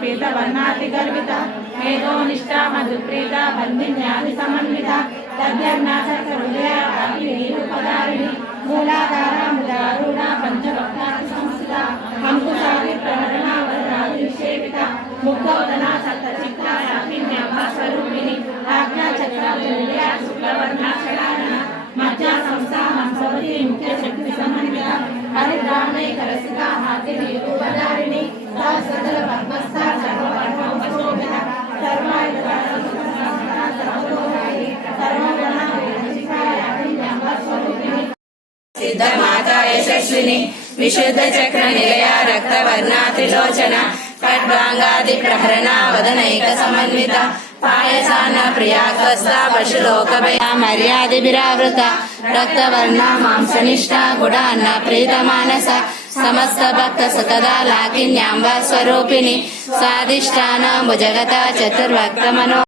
पीतवर्णाति गर्विता मेधो निष्ठा मधुप्रीता बन्धिन्यादि समन्विता तद्यन्नासकरुदयापदारिणी मूलाधारा मुदारूढा पंचवक्त्रादि संस्थिता अंकुशादि प्रहरणा वरदादि निषेविता मुक्तोदना सप्तचित्ता यापिन्याम्बा स्वरूपिणी आज्ञा चक्रावलिया शुक्लवर्णा षडानना मज्जा संस्था हंसवती मुख्य शक्ति समन्विता हरिद्राणैकरसिका हातिनी रूपधारिणी सहस्रदल पद्मस्था सर्ववर्णोपशोभिता सर्वायुधा सिद्धमाता यशस्विनी विशुद्ध चक्र निलया रक्तवर्णा त्रिलोचना खड्गांगादि प्रहरणा वदनैक समन्विता पायसान प्रिया कस्ता पशुलोकभया मर्यादिभिरावृता रक्तवर्णा मांसनिष्ठा गुडान्न प्रीतमानसा समस्त भक्त सकदा लाकिन्याम्बा स्वरूपिणी स्वादिष्ठान भुजगता चतुर्भक्त मनो